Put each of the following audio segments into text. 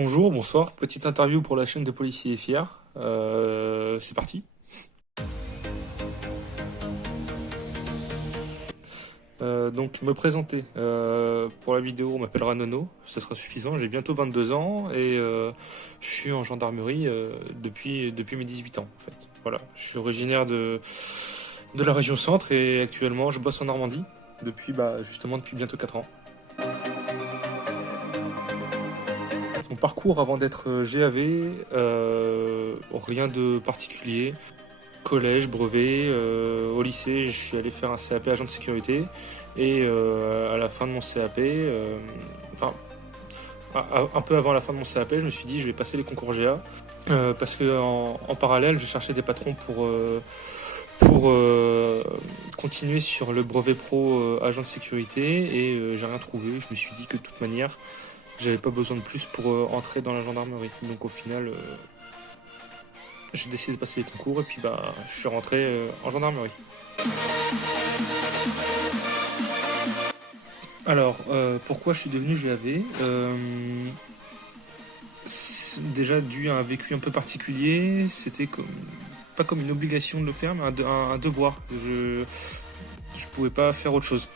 Bonjour, bonsoir, petite interview pour la chaîne de Policiers et Fiers. C'est parti. Donc me présenter. Pour la vidéo, on m'appellera Nono, ce sera suffisant. J'ai bientôt 22 ans et je suis en gendarmerie depuis mes 18 ans en fait. Voilà, je suis originaire de la région centre et actuellement je bosse en Normandie justement depuis bientôt 4 ans. Mon parcours avant d'être GAV, rien de particulier. Collège, brevet, au lycée, je suis allé faire un CAP agent de sécurité et à la fin de mon CAP, un peu avant la fin de mon CAP, je me suis dit je vais passer les concours GA parce que en parallèle, je cherchais des patrons pour continuer sur le brevet pro agent de sécurité et j'ai rien trouvé. Je me suis dit que de toute manière, j'avais pas besoin de plus pour entrer dans la gendarmerie. Donc au final, j'ai décidé de passer les concours et puis je suis rentré en gendarmerie. Alors, pourquoi je suis devenu GAV déjà dû à un vécu un peu particulier, c'était pas comme une obligation de le faire, mais un devoir. Je pouvais pas faire autre chose.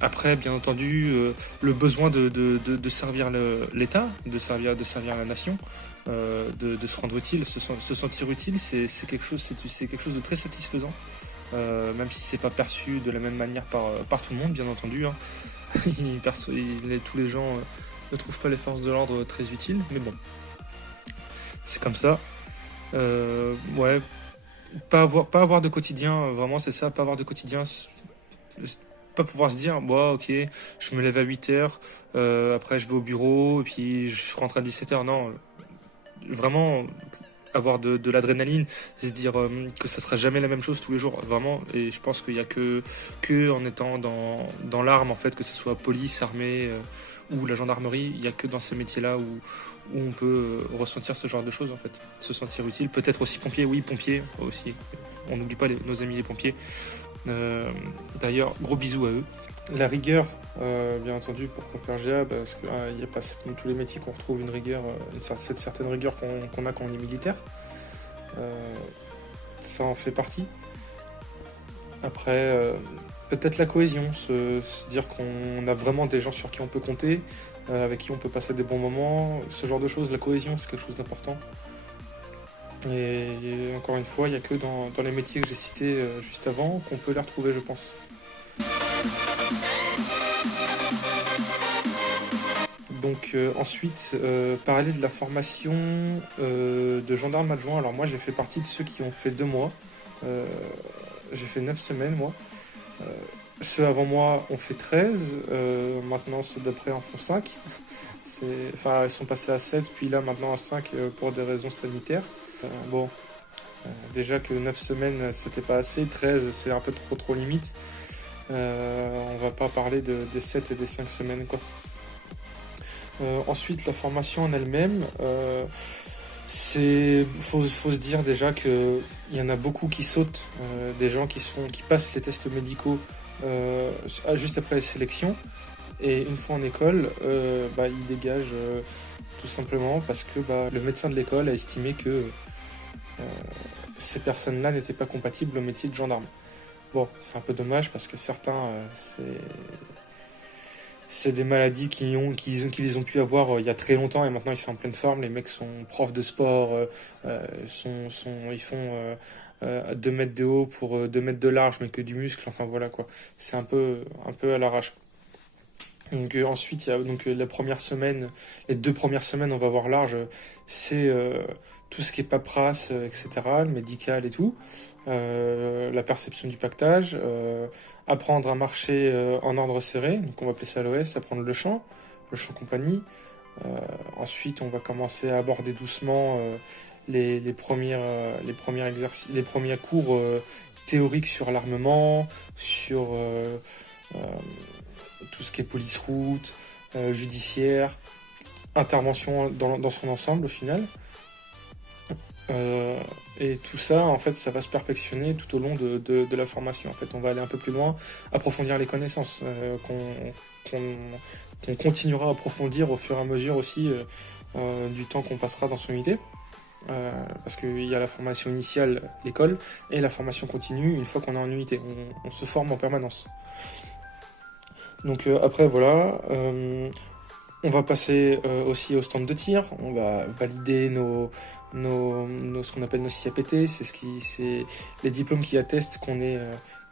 Après, bien entendu, le besoin de servir l'État, de servir la nation, de se rendre utile, se sentir utile, c'est quelque chose de très satisfaisant. Même si c'est pas perçu de la même manière par tout le monde, bien entendu. Hein. Tous les gens ne trouvent pas les forces de l'ordre très utiles, mais bon, c'est comme ça. Ouais, pas avoir de quotidien, vraiment c'est ça, pas avoir de quotidien, pas pouvoir se dire, bon, ok, je me lève à 8h, après je vais au bureau, et puis je rentre à 17h, non, vraiment avoir de l'adrénaline, se dire que ça sera jamais la même chose tous les jours, vraiment. Et je pense qu'il y a que en étant dans l'arme, en fait, que ce soit police, armée ou la gendarmerie, il y a que dans ces métiers-là où on peut ressentir ce genre de choses, en fait, se sentir utile. Peut-être aussi pompier, oui, pompier aussi. On n'oublie pas nos amis les pompiers. D'ailleurs, gros bisous à eux. La rigueur, bien entendu, pour faire GA, parce qu'il n'y a pas comme tous les métiers qu'on retrouve une rigueur, cette certaine rigueur qu'on a quand on est militaire. Ça en fait partie. Après, peut-être la cohésion, se dire qu'on a vraiment des gens sur qui on peut compter, avec qui on peut passer des bons moments, ce genre de choses. La cohésion, c'est quelque chose d'important. Et encore une fois, il n'y a que dans les métiers que j'ai cités juste avant qu'on peut les retrouver, je pense. Donc ensuite, parler de la formation de gendarme adjoint. Alors moi, j'ai fait partie de ceux qui ont fait 2 mois. J'ai fait 9 semaines, moi. Ceux avant moi ont fait 13. Maintenant, ceux d'après en font 5. Ils sont passés à 7, puis là, maintenant à 5 pour des raisons sanitaires. Déjà que 9 semaines, c'était pas assez. 13, c'est un peu trop limite. On va pas parler des 7 et des 5 semaines, quoi. Ensuite, la formation en elle-même, faut se dire déjà que il y en a beaucoup qui sautent, des gens qui passent les tests médicaux juste après les sélections, et une fois en école, ils dégagent tout simplement parce que le médecin de l'école a estimé que ces personnes-là n'étaient pas compatibles au métier de gendarme. Bon, c'est un peu dommage parce que certains, c'est des maladies qu'ils ont pu avoir il y a très longtemps et maintenant ils sont en pleine forme. Les mecs sont profs de sport, ils font 2 mètres de haut pour 2 mètres de large, mais que du muscle. Enfin voilà quoi. C'est un peu à l'arrache. Donc ensuite il y a les premières semaines, les 2 premières semaines on va voir large. C'est tout ce qui est paperasse, etc., le médical et tout. La perception du pactage, apprendre à marcher en ordre serré, donc on va appeler ça l'OS, apprendre le chant compagnie. Ensuite, on va commencer à aborder doucement les premiers cours théoriques sur l'armement, sur tout ce qui est police-route, judiciaire, intervention dans son ensemble au final. Et tout ça, en fait, ça va se perfectionner tout au long de la formation. En fait, on va aller un peu plus loin, approfondir les connaissances qu'on continuera à approfondir au fur et à mesure aussi du temps qu'on passera dans son unité. Parce qu'il y a la formation initiale, l'école, et la formation continue une fois qu'on est en unité. On se forme en permanence. Donc après, voilà. On va passer aussi au stand de tir. On va valider ce qu'on appelle nos CAPT. C'est les diplômes qui attestent qu'on est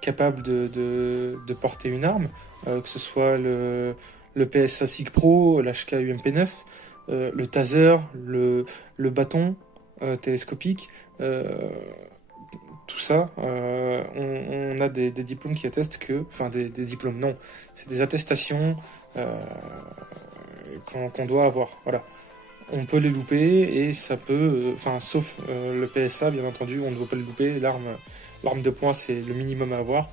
capable de porter une arme, que ce soit le PSA SIG Pro, l'HK UMP9, le taser, le bâton télescopique. Tout ça, on a des diplômes qui attestent que... Enfin, des diplômes, non. C'est des attestations qu'on doit avoir. Voilà. On peut les louper et ça peut... Enfin, sauf le PSA, bien entendu, on ne doit pas le louper. L'arme de poing, c'est le minimum à avoir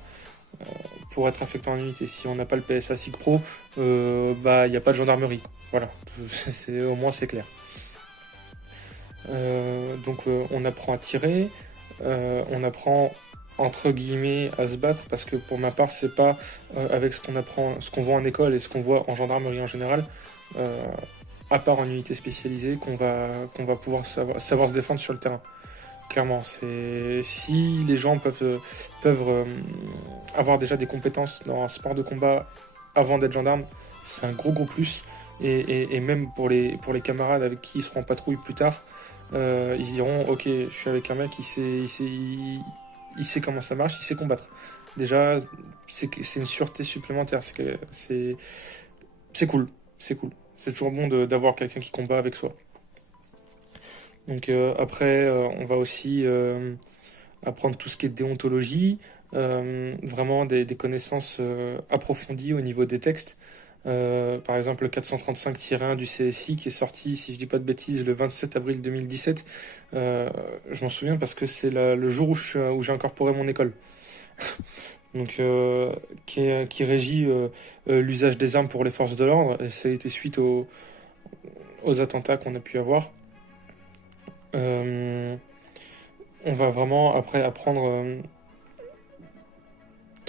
pour être affecté en unité. Si on n'a pas le PSA SIG Pro, il n'y a pas de gendarmerie. Voilà. Au moins, c'est clair. Donc, on apprend à tirer. On apprend entre guillemets à se battre parce que pour ma part c'est pas avec ce qu'on apprend, ce qu'on voit en école et ce qu'on voit en gendarmerie en général, à part en unité spécialisée qu'on va pouvoir savoir se défendre sur le terrain. Clairement, c'est si les gens peuvent avoir déjà des compétences dans un sport de combat avant d'être gendarme, c'est un gros plus et même pour les camarades avec qui ils seront en patrouille plus tard. Ils se diront ok, je suis avec un mec, il sait comment ça marche, il sait combattre. Déjà, c'est une sûreté supplémentaire. C'est cool, c'est cool. C'est toujours bon d'avoir quelqu'un qui combat avec soi. Donc après, on va aussi apprendre tout ce qui est déontologie, vraiment des connaissances approfondies au niveau des textes. Par exemple, le 435-1 du CSI qui est sorti, si je dis pas de bêtises, le 27 avril 2017. Je m'en souviens parce que c'est le jour où j'ai incorporé mon école. Donc, qui régit l'usage des armes pour les forces de l'ordre. Et ça a été suite aux attentats qu'on a pu avoir. On va vraiment après apprendre...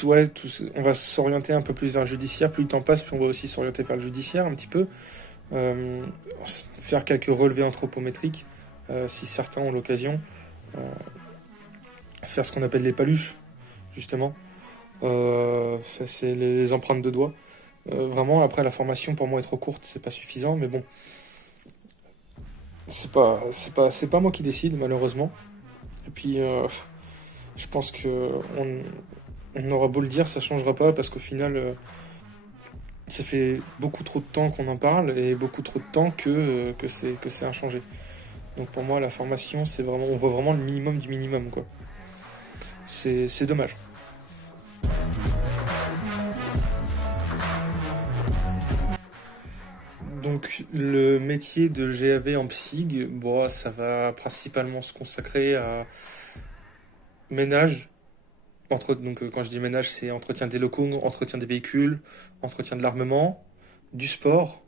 on va s'orienter un peu plus vers le judiciaire. Plus le temps passe, plus on va aussi s'orienter vers le judiciaire un petit peu. Faire quelques relevés anthropométriques, si certains ont l'occasion. Faire ce qu'on appelle les paluches, justement. Ça, c'est les empreintes de doigts. Vraiment, après, la formation, pour moi, est trop courte. C'est pas suffisant, mais bon. C'est pas moi qui décide, malheureusement. Et puis, je pense que on aura beau le dire, ça changera pas parce qu'au final, ça fait beaucoup trop de temps qu'on en parle et beaucoup trop de temps que c'est inchangé. Donc pour moi, la formation, c'est vraiment, on voit vraiment le minimum du minimum, quoi. C'est dommage. Donc le métier de GAV en psyg, bon, ça va principalement se consacrer à ménage. Donc quand je dis ménage, c'est entretien des locaux, entretien des véhicules, entretien de l'armement, du sport,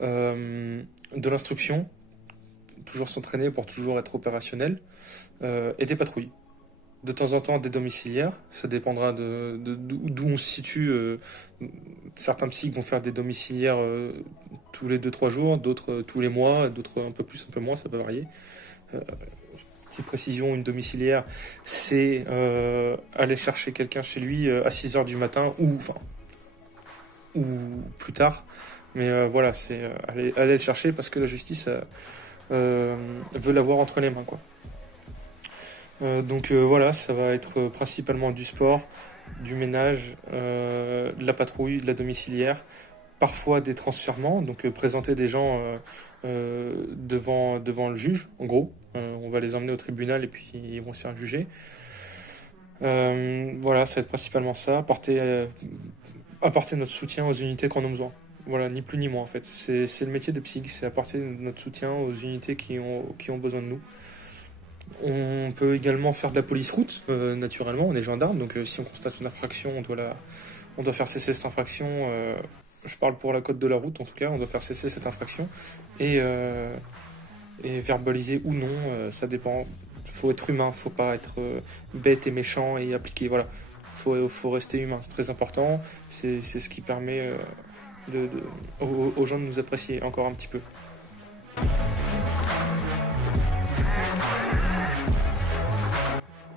de l'instruction, toujours s'entraîner pour toujours être opérationnel, et des patrouilles. De temps en temps des domiciliaires, ça dépendra d'où on se situe. Certains psys vont faire des domiciliaires tous les 2-3 jours, d'autres tous les mois, d'autres un peu plus, un peu moins, ça peut varier. Petite précision, une domiciliaire, c'est aller chercher quelqu'un chez lui à 6h du matin ou plus tard. Mais voilà, c'est aller le chercher parce que la justice veut l'avoir entre les mains, quoi. Donc voilà, ça va être principalement du sport, du ménage, de la patrouille, de la domiciliaire, parfois des transfèrements, donc présenter des gens devant le juge, en gros. On va les emmener au tribunal et puis ils vont se faire juger. Voilà, ça va être principalement ça, apporter notre soutien aux unités qu'on a besoin. Voilà, ni plus ni moins en fait. C'est le métier de psy, c'est apporter notre soutien aux unités qui ont besoin de nous. On peut également faire de la police route, naturellement, on est gendarme, donc si on constate une infraction, on doit faire cesser cette infraction. Je parle pour la code de la route, en tout cas, on doit faire cesser cette infraction et verbaliser ou non, ça dépend. Faut être humain, faut pas être bête et méchant et appliqué. Voilà, faut rester humain, c'est très important. C'est ce qui permet aux gens de nous apprécier encore un petit peu.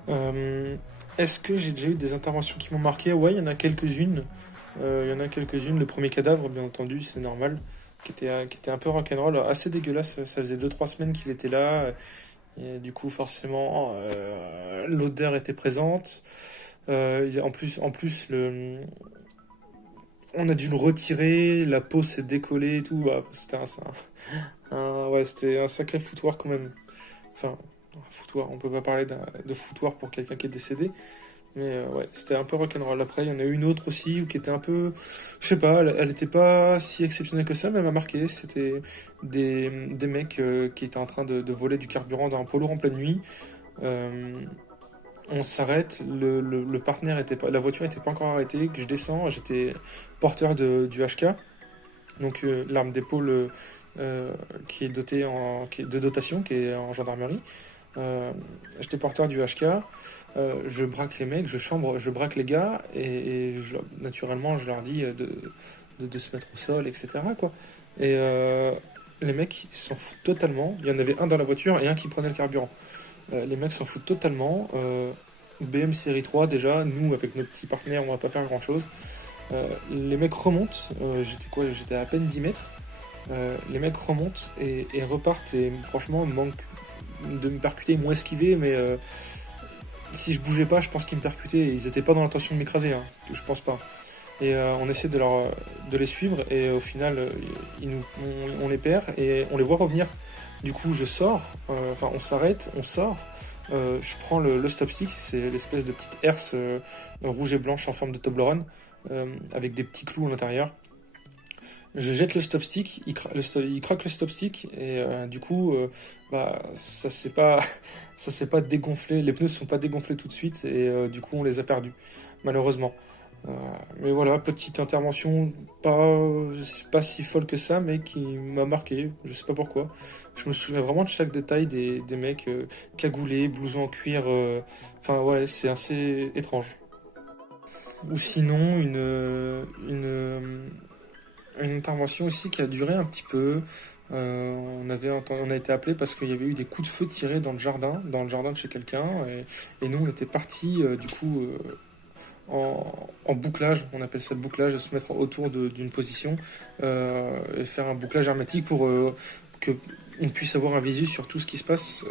Euh, Est-ce que j'ai déjà eu des interventions qui m'ont marqué? Ouais, il y en a quelques-unes. Il y en a quelques-unes. Le premier cadavre, bien entendu, c'est normal, qui était un peu rock'n'roll, assez dégueulasse. Ça faisait 2 3 semaines qu'il était là. Et du coup, forcément, l'odeur était présente. En plus, on a dû le retirer, la peau s'est décollée et tout. Ah, ouais, c'était un sacré foutoir quand même. Enfin, un foutoir, on peut pas parler de foutoir pour quelqu'un qui est décédé. Mais ouais, c'était un peu rock'n'roll. Après, il y en a eu une autre aussi qui était un peu. Je sais pas, elle était pas si exceptionnelle que ça, mais elle m'a marqué. C'était des mecs qui étaient en train de voler du carburant dans un polo en pleine nuit. Euh, on s'arrête, le partenaire était pas. La voiture était pas encore arrêtée, que je descends, j'étais porteur du HK, donc l'arme d'épaule qui est dotée de dotation, qui est en gendarmerie. Euh, J'étais porteur du HK, je braque les mecs, je braque les gars, et naturellement je leur dis de se mettre au sol, etc. Quoi. Et les mecs ils s'en foutent totalement. Il y en avait un dans la voiture et un qui prenait le carburant. Les mecs s'en foutent totalement. BM série 3 déjà, nous avec notre petit partenaire on va pas faire grand chose. Les mecs remontent, j'étais à peine 10 mètres. Les mecs remontent et repartent et franchement manquent de me percuter, ils m'ont esquivé mais si je bougeais pas je pense qu'ils me percutaient et ils étaient pas dans l'intention de m'écraser, hein, je pense pas. Et on essaie de les suivre et au final on les perd et on les voit revenir. Du coup je sors, enfin on s'arrête, on sort, je prends le stop stick, c'est l'espèce de petite herse rouge et blanche en forme de Toblerone avec des petits clous à l'intérieur. Je jette le stop stick, il croque le stop stick et du coup bah ça s'est pas dégonflé, les pneus se sont pas dégonflés tout de suite et du coup on les a perdus malheureusement. Euh, mais voilà, petite intervention pas si folle que ça, mais qui m'a marqué, je sais pas pourquoi. Je me souviens vraiment de chaque détail des mecs cagoulés, blousons en cuir, enfin ouais, c'est assez étrange. Ou sinon, une intervention aussi qui a duré un petit peu. On a été appelé parce qu'il y avait eu des coups de feu tirés dans le jardin de chez quelqu'un, et nous on était partis du coup en bouclage, on appelle ça le bouclage, de se mettre autour d'une position et faire un bouclage hermétique pour que on puisse avoir un visu sur tout ce qui se passe,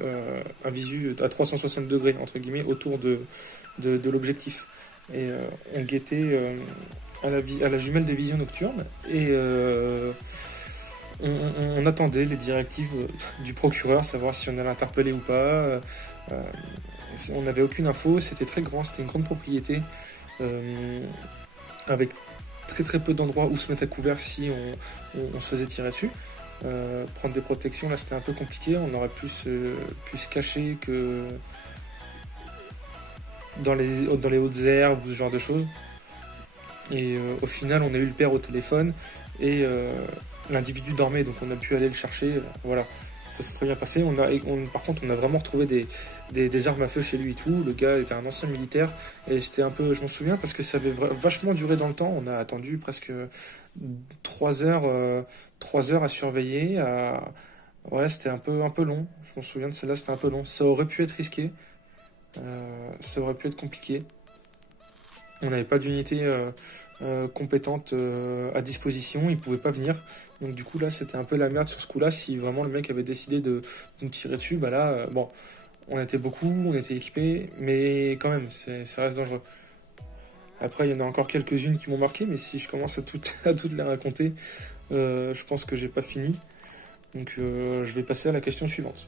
un visu à 360 degrés entre guillemets autour de l'objectif. Et on guettait à la jumelle des visions nocturnes et on attendait les directives du procureur, savoir si on allait interpeller ou pas. On n'avait aucune info, c'était très grand, c'était une grande propriété euh, avec très très peu d'endroits où se mettre à couvert si on se faisait tirer dessus. Prendre des protections, là c'était un peu compliqué, on aurait pu se cacher que dans les hautes herbes ou ce genre de choses. Et au final, on a eu le père au téléphone et l'individu dormait, donc on a pu aller le chercher. Voilà, ça s'est très bien passé. Par contre, on a vraiment retrouvé des armes à feu chez lui et tout. Le gars était un ancien militaire et c'était un peu, je m'en souviens parce que ça avait vachement duré dans le temps. On a attendu presque 3 heures, 3 heures à surveiller. Ouais, c'était un peu long. Je m'en souviens de celle-là, c'était un peu long. Ça aurait pu être risqué, ça aurait pu être compliqué. On n'avait pas d'unité compétente à disposition, il pouvait pas venir. Donc du coup là c'était un peu la merde sur ce coup-là. Si vraiment le mec avait décidé de nous tirer dessus, bah là, bon, on était beaucoup, on était équipés, mais quand même, ça reste dangereux. Après, il y en a encore quelques-unes qui m'ont marqué, mais si je commence à toutes les raconter, je pense que j'ai pas fini. Donc je vais passer à la question suivante.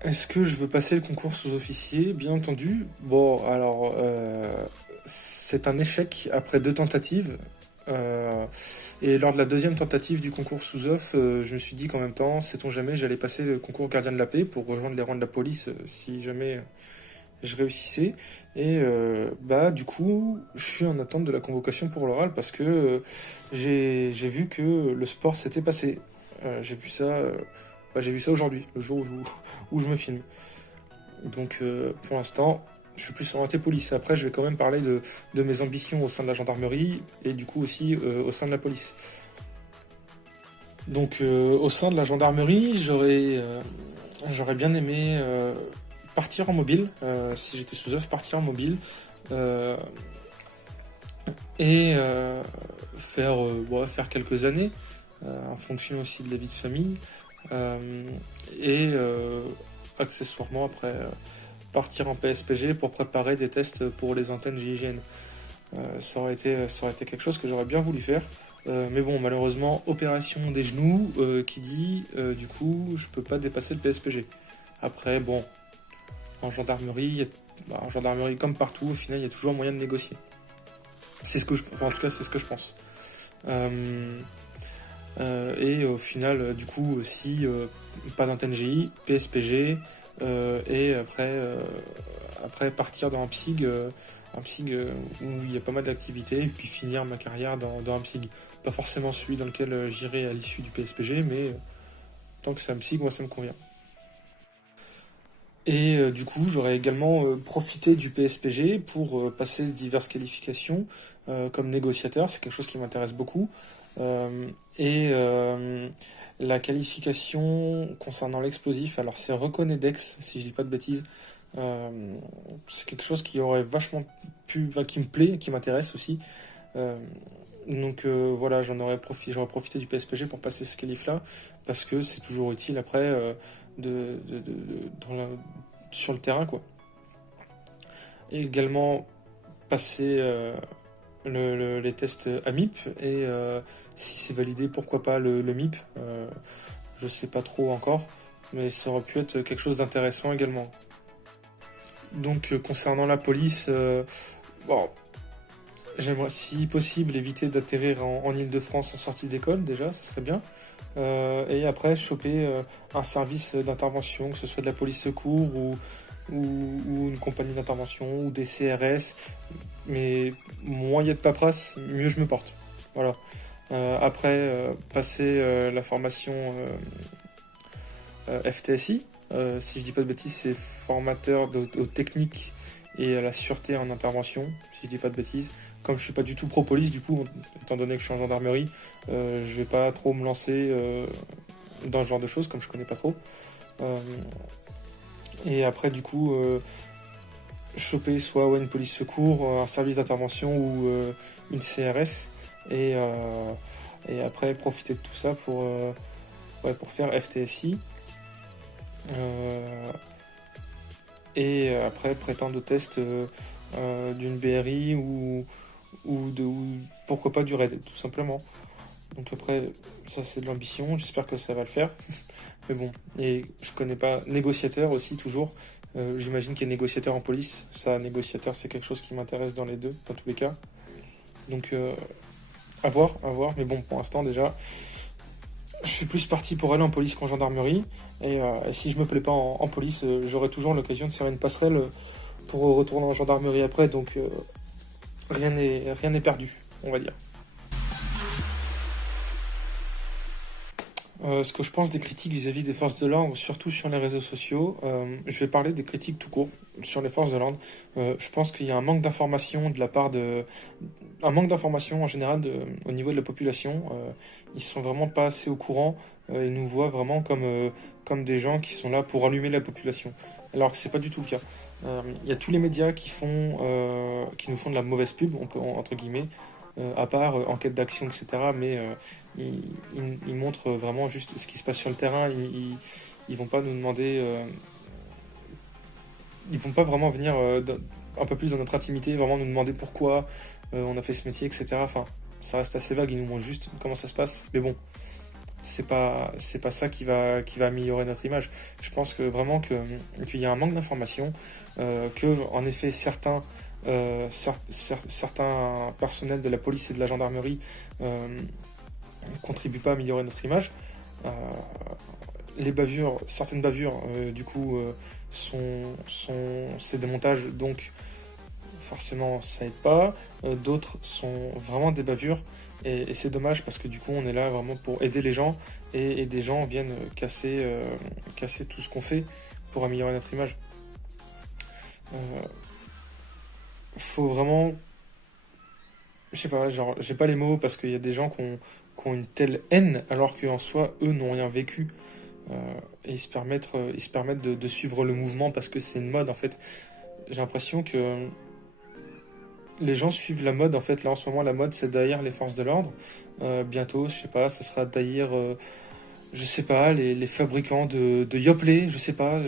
Est-ce que je veux passer le concours sous-officier? Bien entendu. Bon, alors, c'est un échec après 2 tentatives. Euh, et lors de la deuxième tentative du concours sous-off, je me suis dit qu'en même temps, sait-on jamais, j'allais passer le concours gardien de la paix pour rejoindre les rangs de la police si jamais je réussissais. Et bah, du coup, je suis en attente de la convocation pour l'oral parce que j'ai vu que le sport s'était passé. J'ai vu ça aujourd'hui, le jour où je me filme. Donc pour l'instant, je suis plus orienté police. Après, je vais quand même parler de mes ambitions au sein de la gendarmerie et du coup aussi au sein de la police. Donc, au sein de la gendarmerie, j'aurais bien aimé partir en mobile, si j'étais sous œuvre, partir en mobile euh, et faire quelques années en fonction aussi de la vie de famille euh, et accessoirement après partir en PSPG pour préparer des tests pour les antennes GIGN. Ça aurait été quelque chose que j'aurais bien voulu faire. Mais bon, malheureusement, opération des genoux qui dit du coup je peux pas dépasser le PSPG. Après, bon, en gendarmerie, en gendarmerie comme partout, au final, il y a toujours moyen de négocier. En tout cas, c'est ce que je pense. Et au final, du coup, si pas d'antenne GI, PSPG, et après partir dans un PSIG où il y a pas mal d'activités, et puis finir ma carrière dans un PSIG. Pas forcément celui dans lequel j'irai à l'issue du PSPG, mais tant que c'est un PSIG, moi ça me convient. Et du coup, j'aurais également profité du PSPG pour passer diverses qualifications comme négociateur. C'est quelque chose qui m'intéresse beaucoup. Et la qualification concernant l'explosif, alors c'est Reconedex, si je dis pas de bêtises. Euh, c'est quelque chose qui aurait vachement qui me plaît, qui m'intéresse aussi. Euh, donc voilà, j'aurais profité du PSPG pour passer ce qualif-là, parce que c'est toujours utile après dans sur le terrain, quoi. Et également passer les tests AMIP, et si c'est validé, pourquoi pas le MIP. Je sais pas trop encore, mais ça aurait pu être quelque chose d'intéressant également. Donc concernant la police, bon, j'aimerais si possible éviter d'atterrir en Île-de-France en sortie d'école déjà, ça serait bien. Et après choper un service d'intervention, que ce soit de la police secours ou une compagnie d'intervention ou des CRS. Mais moins il y a de paperasse, mieux je me porte. Voilà. Après, passer la formation FTSI. Si je dis pas de bêtises, c'est formateur aux techniques et à la sûreté en intervention, si je dis pas de bêtises. Comme je suis pas du tout pro-police, du coup, étant donné que je suis en gendarmerie, je vais pas trop me lancer dans ce genre de choses, comme je connais pas trop. Et après, du coup, choper soit une police secours, un service d'intervention ou une CRS. Et après, profiter de tout ça pour faire FTSI. Et après prétendre au test d'une BRI ou pourquoi pas du RAID, tout simplement. Donc après, ça c'est de l'ambition, j'espère que ça va le faire. Mais bon, et je connais pas négociateur aussi toujours. J'imagine qu'il y a négociateur en police. Ça, négociateur, c'est quelque chose qui m'intéresse dans les deux, dans tous les cas. Donc à voir. Mais bon, pour l'instant déjà, je suis plus parti pour aller en police qu'en gendarmerie. Et si je me plais pas en police, j'aurai toujours l'occasion de faire une passerelle pour retourner en gendarmerie après. Donc rien n'est perdu, on va dire. Ce que je pense des critiques vis-à-vis des forces de l'ordre, surtout sur les réseaux sociaux, je vais parler des critiques tout court sur les forces de l'ordre. Je pense qu'il y a un manque d'information un manque d'information en général au niveau de la population. Ils sont vraiment pas assez au courant. Ils nous voient vraiment comme des gens qui sont là pour allumer la population. Alors que c'est pas du tout le cas. Il y a tous les médias qui nous font de la mauvaise pub, entre guillemets. À part enquête d'action, etc. Mais ils montrent vraiment juste ce qui se passe sur le terrain. Ils vont pas nous demander. Ils vont pas vraiment venir un peu plus dans notre intimité, vraiment nous demander pourquoi on a fait ce métier, etc. Enfin, ça reste assez vague. Ils nous montrent juste comment ça se passe. Mais bon, c'est pas ça qui va améliorer notre image. Je pense que vraiment qu'il y a un manque d'information, que en effet certains personnels de la police et de la gendarmerie contribuent pas à améliorer notre image. Certaines bavures, du coup, c'est des montages, donc forcément ça aide pas. D'autres sont vraiment des bavures, et c'est dommage parce que du coup on est là vraiment pour aider les gens, et des gens viennent casser tout ce qu'on fait pour améliorer notre image. faut vraiment, je sais pas, genre, j'ai pas les mots parce qu'il y a des gens qui ont une telle haine alors qu'en soi, eux n'ont rien vécu. Euh, et ils se permettent de suivre le mouvement parce que c'est une mode en fait. J'ai l'impression que les gens suivent la mode en fait. Là en ce moment, la mode c'est d'haïr les forces de l'ordre. Bientôt, je sais pas, ça sera d'haïr, je sais pas, les fabricants de Yoplait, je sais pas.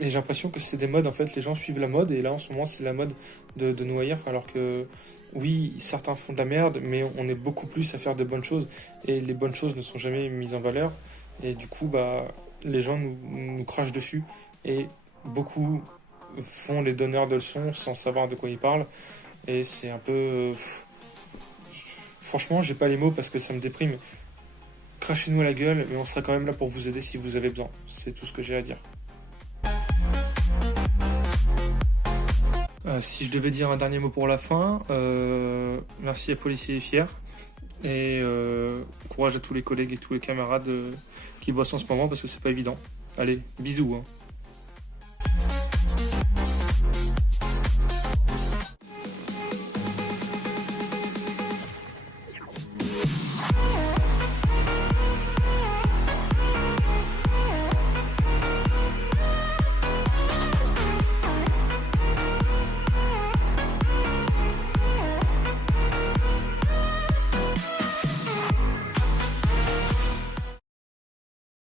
Et j'ai l'impression que c'est des modes en fait. Les gens suivent la mode et là en ce moment, c'est la mode de nous haïr alors que. Oui, certains font de la merde, mais on est beaucoup plus à faire de bonnes choses. Et les bonnes choses ne sont jamais mises en valeur. Et du coup, bah, les gens nous crachent dessus. Et beaucoup font les donneurs de leçons sans savoir de quoi ils parlent. Et c'est un peu. Franchement, j'ai pas les mots parce que ça me déprime. Crachez-nous à la gueule, mais on sera quand même là pour vous aider si vous avez besoin. C'est tout ce que j'ai à dire. Si je devais dire un dernier mot pour la fin, merci à Policiers et Fiers. Et courage à tous les collègues et tous les camarades qui bossent en ce moment parce que c'est pas évident. Allez, bisous, hein.